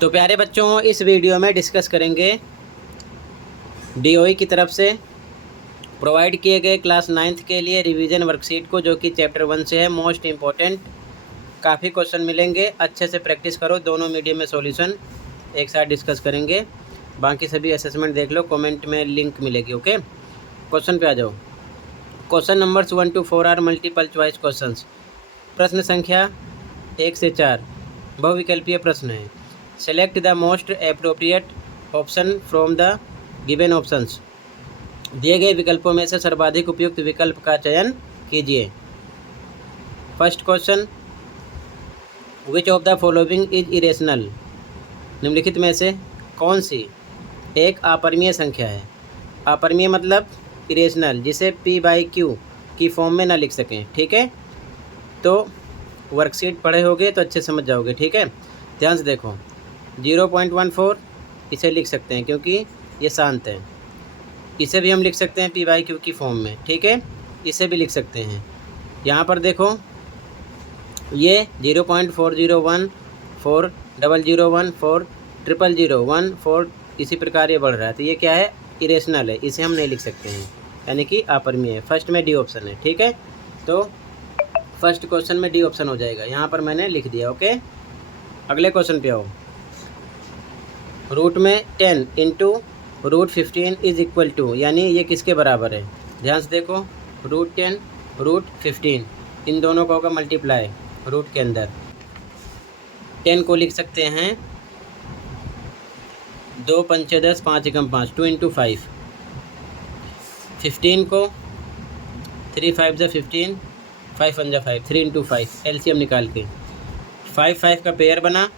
तो प्यारे बच्चों, इस वीडियो में डिस्कस करेंगे डीओई की तरफ से प्रोवाइड किए गए क्लास 9th के लिए रिवीजन वर्कशीट को, जो कि चैप्टर 1 से है। मोस्ट इम्पॉर्टेंट काफ़ी क्वेश्चन मिलेंगे, अच्छे से प्रैक्टिस करो। दोनों मीडियम में सॉल्यूशन एक साथ डिस्कस करेंगे। बाकी सभी असेसमेंट देख लो, कमेंट में लिंक मिलेगी। ओके, क्वेश्चन पे आ जाओ। Question numbers 1 to 4 are multiple choice questions. प्रश्न संख्या 1 से 4 बहुविकल्पीय प्रश्न है। Select the most appropriate option from the given options. दिए गए विकल्पों में से सर्वाधिक उपयुक्त विकल्प का चयन कीजिए। First question, which of the following is irrational. निम्नलिखित में से कौन सी एक अपरिमेय संख्या है। अपरिमेय मतलब इरेशनल, जिसे p/q की फॉर्म में ना लिख सकें। ठीक है, तो वर्कशीट पढ़े होगे तो अच्छे समझ जाओगे। ठीक है, ध्यान से देखो। 0.14 इसे लिख सकते हैं क्योंकि ये शांत है। इसे भी हम लिख सकते हैं p/q की फॉर्म में। ठीक है, इसे भी लिख सकते हैं। यहाँ पर देखो, ये 0.401 40001 4001 4 इसी प्रकार ये बढ़ रहा है, तो ये क्या है, इरेशनल है। इसे हम नहीं लिख सकते हैं, यानी कि अपरिमेय है। फर्स्ट में डी ऑप्शन है। ठीक है, तो फर्स्ट क्वेश्चन में डी ऑप्शन हो जाएगा। यहाँ पर मैंने लिख दिया। ओके, अगले क्वेश्चन पे आओ। रूट में 10 into root 15 is equal to, यानी ये किसके बराबर है। ध्यान से देखो, रूट 10 रूट 15 इन दोनों का होगा मल्टीप्लाई रूट के अंदर। 10 को लिख सकते हैं 2 पंचे 10 5 एकम 5 2 इंटू 5। 15 को 3 5 जा 15 5 1 जा 5 3 इंटू 5 एलसीएम निकाल के 5 5 का पेयर बना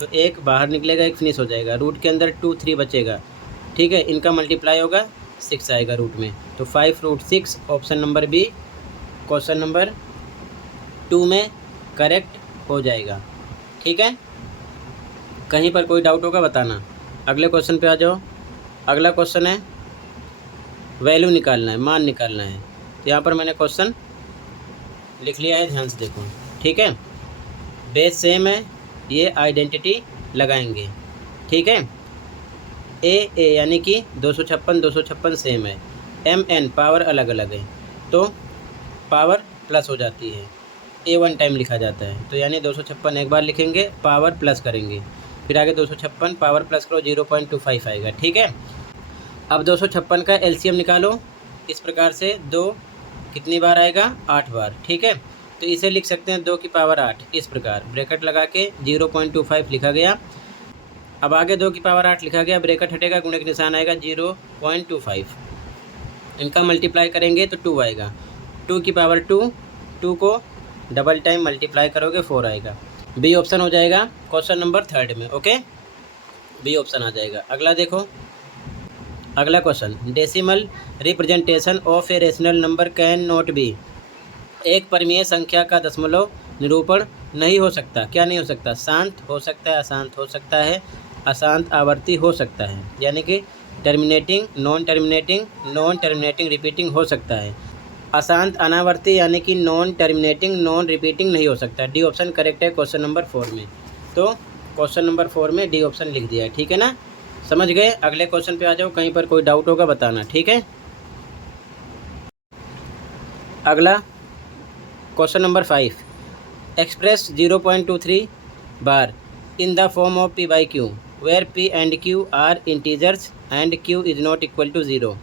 तो एक बाहर निकलेगा, एक फिनिश हो जाएगा। रूट के अंदर 2 3 बचेगा। ठीक है, इनका मल्टीप्लाई होगा 6 आएगा रूट में, तो 5 root 6 option number B question number 2 में करेक्ट हो जाएगा। ठीक है, कहीं पर कोई डाउट होगा बताना। अगले क्वेश्चन पे आ जाओ। अगला क्वेश्चन है वैल्यू निकालना है, मान निकालना है। तो यहाँ पर मैंने क्वेश्चन लिख लिया है, ध्यान से देखो। ठीक है, बेस सेम है, ये आइडेंटिटी लगाएंगे। ठीक है, ए यानी कि 256 सेम है। mn पावर अलग अलग है, तो पावर प्लस हो जाती है। a1 टाइम लिखा जाता है, तो यानी 256 एक बार लिखेंगे, पावर प्लस करेंगे, फिर आगे 256 पावर प्लस करो 0.25 आएगा। ठीक है, अब 256 का एलसीएम निकालो। इस प्रकार से 2 कितनी बार आएगा, 8 बार। ठीक है, तो इसे लिख सकते हैं 2 की पावर 8 इस प्रकार, ब्रैकेट लगा के 0.25 लिखा गया। अब आगे 2 की पावर 8 लिखा गया, ब्रैकेट हटेगा, गुणे का निशान आएगा 0.25। इनका मल्टीप्लाई करेंगे तो 2 आएगा। 2 की पावर 2, 2 को डबल टाइम मल्टीप्लाई करोगे 4 आएगा। बी ऑप्शन हो जाएगा क्वेश्चन नंबर 3 में। ओके, बी ऑप्शन आ जाएगा। अगला देखो, अगला question, decimal representation of a rational number can not be. एक परिमेय संख्या का दशमलव निरूपण नहीं हो सकता। क्या नहीं हो सकता, शांत हो सकता है, अशांत हो सकता है, अशांत आवर्ती हो सकता है, यानी कि टर्मिनेटिंग, नॉन टर्मिनेटिंग रिपीटिंग हो सकता है। अशांत अनावर्ती यानी कि नॉन टर्मिनेटिंग नॉन रिपीटिंग नहीं हो सकता। डी ऑप्शन करेक्ट है क्वेश्चन नंबर 4 में। तो क्वेश्चन नंबर 4 में डी ऑप्शन लिख दिया है। ठीक है ना, समझ गए। अगले क्वेश्चन पे आ जाओ, कहीं पर कोई डाउट होगा बताना। ठीक है, अगला question number 5, express 0.23 bar in the form of p/q where p and q are integers and q is not equal to 0।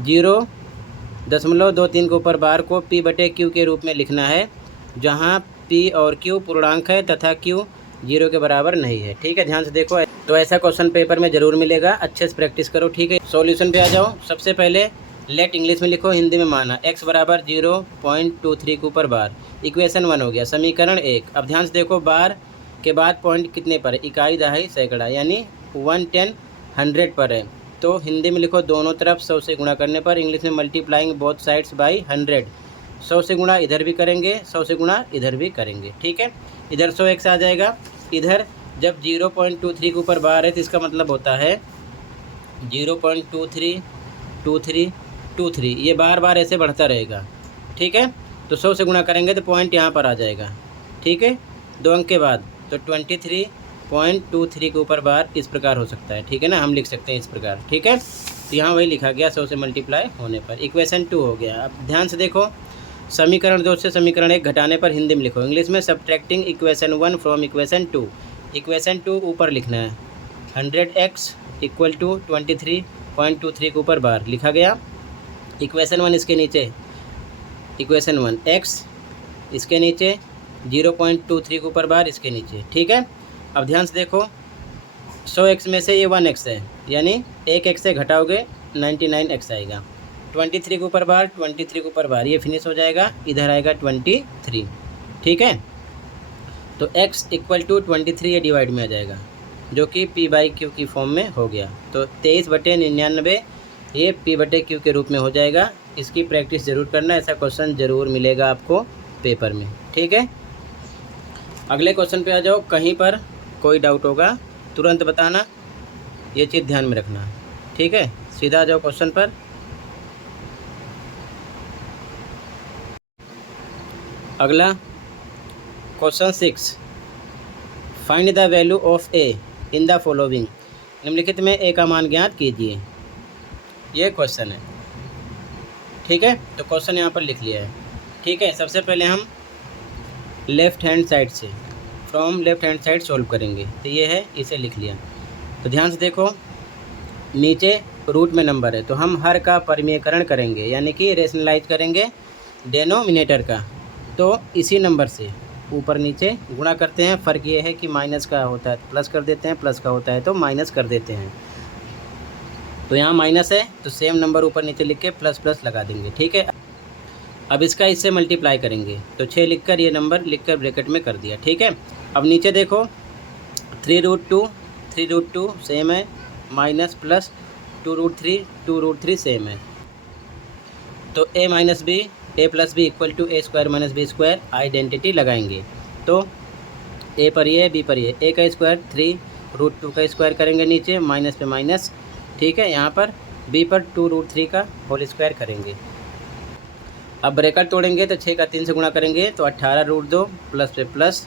0.23 के ऊपर बार को p/q के रूप में लिखना है, जहां p और q पूर्णांक है तथा q 0 के बराबर नहीं है। ठीक है, ध्यान से देखो, तो ऐसा क्वेश्चन पेपर में ज़रूर मिलेगा, अच्छे से प्रैक्टिस करो। ठीक है, सॉल्यूशन पे आ जाओ। सबसे पहले लेट इंग्लिश में लिखो, हिंदी में माना। x बराबर 0.23 के ऊपर बार, इक्वेशन 1 हो गया, समीकरण 1। अब ध्यान से देखो, बार के बाद पॉइंट कितने पर है, इकाई दहाई सैकड़ा, यानी 1 10 100 पर है। तो हिंदी में लिखो दोनों तरफ 100 से गुणा करने पर, इंग्लिश में मल्टीप्लाइंग बोथ साइड्स बाई 100। 100 से गुणा इधर भी करेंगे, 100 से गुणा इधर भी करेंगे। ठीक है, इधर 100 एक से आ जाएगा, इधर जब 0.23 के ऊपर बार है तो इसका मतलब होता है 0.23 23 23, ये बार बार ऐसे बढ़ता रहेगा। ठीक है, तो 100 से गुणा करेंगे तो पॉइंट यहाँ पर आ जाएगा। ठीक है, 2 अंक के बाद, तो 23 0.23 के ऊपर बार इस प्रकार हो सकता है, ठीक है ना, हम लिख सकते हैं इस प्रकार, ठीक है। तो यहाँ वही लिखा गया 100 से मल्टीप्लाई होने पर। इक्वेशन 2 हो गया। अब ध्यान से देखो, समीकरण 2 से समीकरण 1 घटाने पर हिंदी में लिखो, इंग्लिश में subtracting equation 1 from equation 2। Equation 2 ऊपर लिखना है, 100x इक्वल टू 23.23 के ऊपर बार लिखा गया। इक्वेशन 1 इसके नीचे, इक्वेशन 1 x इसके नीचे, 0.23 के ऊपर बार इसके नीचे, ठीक है। अब ध्यान से देखो, 100x में से ये 1x है, यानी 1x से घटाओगे 99x आएगा। 23 के ऊपर बार, 23 के ऊपर बार, ये फिनिश हो जाएगा, इधर आएगा 23, ठीक है। तो x इक्वल टू 23 ये डिवाइड में आ जाएगा, जो कि p/q की फॉर्म में हो गया। तो 23/99 ये p/q के रूप में हो जाएगा। इसकी प्रैक्टिस ज़रूर करना, ऐसा क्वेश्चन ज़रूर मिलेगा आपको पेपर में, ठीक है। अगले क्वेश्चन पे आ जाओ। कहीं पर कोई डाउट होगा तुरंत बताना, ये चीज़ ध्यान में रखना, ठीक है। सीधा आ जाओ क्वेश्चन पर। अगला question 6, find the value of a in the following. निम्नलिखित में a का मान ज्ञात कीजिए, ये क्वेश्चन है, ठीक है। तो क्वेश्चन यहाँ पर लिख लिया है, ठीक है। सबसे पहले हम लेफ़्ट हैंड साइड से, from left hand side solve करेंगे। तो ये है, इसे लिख लिया। तो ध्यान से देखो, नीचे रूट में नंबर है, तो हम हर का परिमेयकरण करेंगे, यानी कि रेशनलाइज करेंगे डेनोमिनेटर का। तो इसी नंबर से ऊपर नीचे गुणा करते हैं। फ़र्क ये है कि माइनस का होता है तो प्लस कर देते हैं, प्लस का होता है तो माइनस कर देते हैं। तो यहाँ माइनस है तो सेम नंबर ऊपर नीचे लिख के प्लस प्लस लगा देंगे, ठीक है। अब इसका इससे मल्टीप्लाई करेंगे, तो 6 लिखकर ये नंबर लिखकर ब्रैकेट में कर दिया, ठीक है। अब नीचे देखो, 3√2 सेम है, माइनस प्लस 2√3 सेम है। तो a minus B, a plus B equal to a square minus B square, identity लगाएंगे। तो a पर ये, b पर ये, a का स्क्वायर 3√2 का स्क्वायर करेंगे नीचे, माइनस पे माइनस, ठीक है। यहाँ पर b पर 2√3 का होल स्क्वायर करेंगे। अब ब्रैकेट तोड़ेंगे तो 6 का 3 से गुणा करेंगे तो 18√2 प्लस पे प्लस,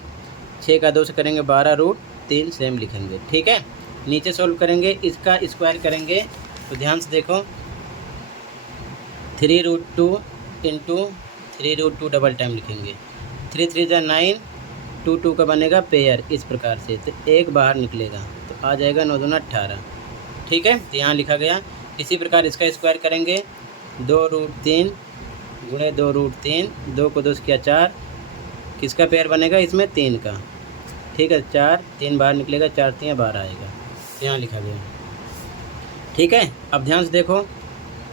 6 का 2 से करेंगे 12√3 सेम लिखेंगे, ठीक है। नीचे सोल्व करेंगे, इसका स्क्वायर करेंगे। तो ध्यान से देखो, 3√2 इंटू 3√2 डबल टाइम लिखेंगे, 3 3 जा 9, 2 2 का बनेगा पेयर, इस प्रकार से। तो एक बाहर निकलेगा तो आ जाएगा 9 दूना 18, ठीक है। तो यहाँ लिखा गया। इसी प्रकार इसका स्क्वायर करेंगे, 2√3 गुणे 2√3, 2 को 2 से किया 4, किसका पेयर बनेगा इसमें 3 का, ठीक है। 4 3 बाहर निकलेगा, 4 3 12 आएगा, यहाँ लिखा गया, ठीक है। अब ध्यान से देखो,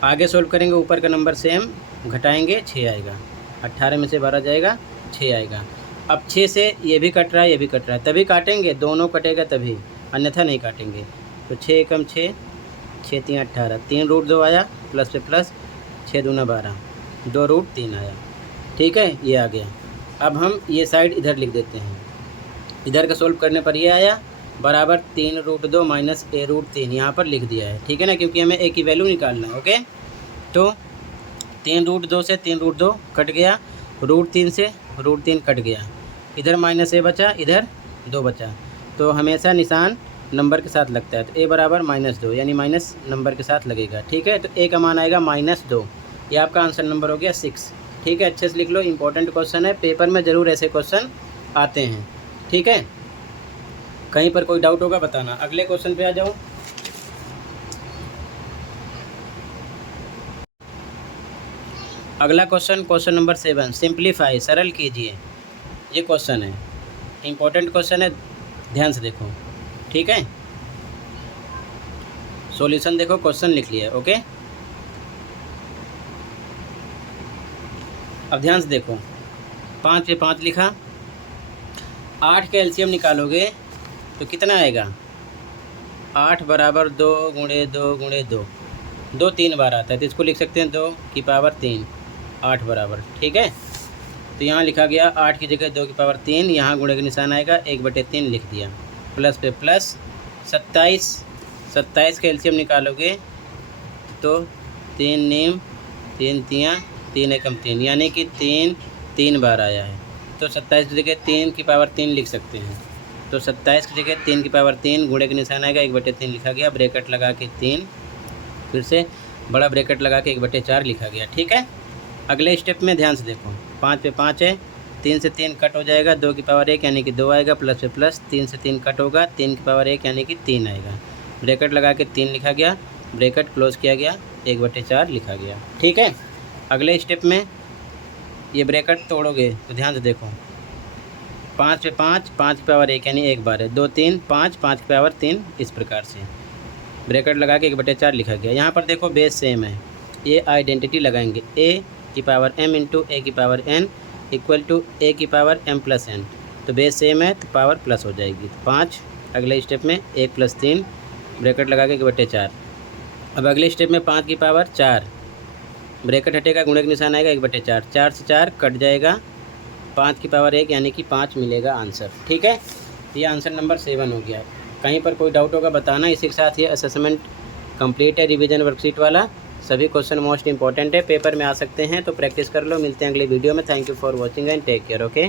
आगे सोल्व करेंगे, ऊपर का नंबर सेम, घटाएंगे 6 आएगा, 18 में से 12 जाएगा 6 आएगा। अब 6 से ये भी कट रहा है, ये भी कट रहा है, तभी काटेंगे, दोनों कटेगा तभी, अन्यथा नहीं काटेंगे। तो 6 कम 6, 6 3 18, 3√2 आया, प्लस पे प्लस, 6 दूना 12, 2√3 आया, ठीक है। ये आ गया। अब हम ये साइड इधर लिख देते हैं, इधर का सोल्व करने पर ये आया बराबर 3√2 माइनस a√3, यहाँ पर लिख दिया है, ठीक है ना, क्योंकि हमें a की वैल्यू निकालना है, ओके। तो 3√2 से 3√2 कट गया, √3 से √3 कट गया, इधर माइनस a बचा, इधर 2 बचा। तो हमेशा निशान नंबर के साथ लगता है, तो a बराबर -2, यानी माइनस नंबर के साथ लगेगा, ठीक है। तो a का मान आएगा -2, ये आपका आंसर नंबर हो गया 6, ठीक है। अच्छे से लिख लो, इंपॉर्टेंट क्वेश्चन है, पेपर में ज़रूर ऐसे क्वेश्चन आते हैं, ठीक है। कहीं पर कोई डाउट होगा बताना। अगले क्वेश्चन पे आ जाओ। अगला क्वेश्चन नंबर 7, सिंप्लीफाई, सरल कीजिए, ये क्वेश्चन है, इंपॉर्टेंट क्वेश्चन है, ध्यान से देखो, ठीक है। सॉल्यूशन देखो, क्वेश्चन लिख लिया, ओके। अब ध्यान से देखो, 5 पे 5 लिखा, 8 का एलसीएम निकालोगे तो कितना आएगा, 8 बराबर 2 गुणे 2 गुणे 2, 2 3 बार आता है, तो इसको लिख सकते हैं 2 की पावर 3, 8 बराबर, ठीक है। तो यहाँ लिखा गया 8 की जगह 2 की पावर 3, यहाँ गुणे का निशान आएगा, 1/3 लिख दिया, प्लस पे प्लस, 27 का एलसीएम निकालोगे तो 3 नीम 3 तियाँ 3 एकम 3, यानी कि 3 3 बार आया है। तो 27 की जगह 3 की पावर 3 लिख सकते हैं, तो 27 की जगह 3 की पावर 3 गुणे का निशान आएगा, 1/3 लिखा गया, ब्रैकेट लगा के 3, फिर से बड़ा ब्रैकेट लगा के 1/4 लिखा गया। ठीक है, अगले स्टेप में ध्यान से देखो, 5 पे 5 है, 3 से 3 कट हो जाएगा, 2 की पावर 1 यानी कि 2 आएगा, प्लस पे प्लस, 3 से 3 कट होगा, 3 की पावर 1 यानी कि 3 आएगा, ब्रैकेट लगा के 3 लिखा गया, ब्रैकेट क्लोज किया गया, 1/4 लिखा गया। ठीक है, अगले स्टेप में ये ब्रैकेट तोड़ोगे तो ध्यान से देखो, 5 पे 5, 5 की पावर 1 यानी 1 बार है, 2 3 5, 5 की पावर 3, इस प्रकार से ब्रैकेट लगा के 1/4 लिखा गया। यहाँ पर देखो बेस सेम है, ये आइडेंटिटी लगाएंगे, a की पावर m इंटू ए की power n equal to a की पावर m प्लस n, तो बेस सेम है तो पावर प्लस हो जाएगी, 5। अगले स्टेप में 1 + 3 ब्रैकेट लगा के 1/4। अब अगले स्टेप में 5 की पावर 4, ब्रैकेट हटेगा, गुणे का निशान आएगा, 1/4, 4 से 4 कट जाएगा, 5 की पावर 1 यानी कि 5 मिलेगा आंसर। ठीक है, ये आंसर नंबर 7 हो गया। कहीं पर कोई डाउट होगा बताना। इसी के साथ ये असेसमेंट कंप्लीट है, रिवीजन वर्कशीट वाला। सभी क्वेश्चन मोस्ट इंपॉर्टेंट है, पेपर में आ सकते हैं, तो प्रैक्टिस कर लो। मिलते हैं अगली वीडियो में। Thank you for watching and take care. Okay.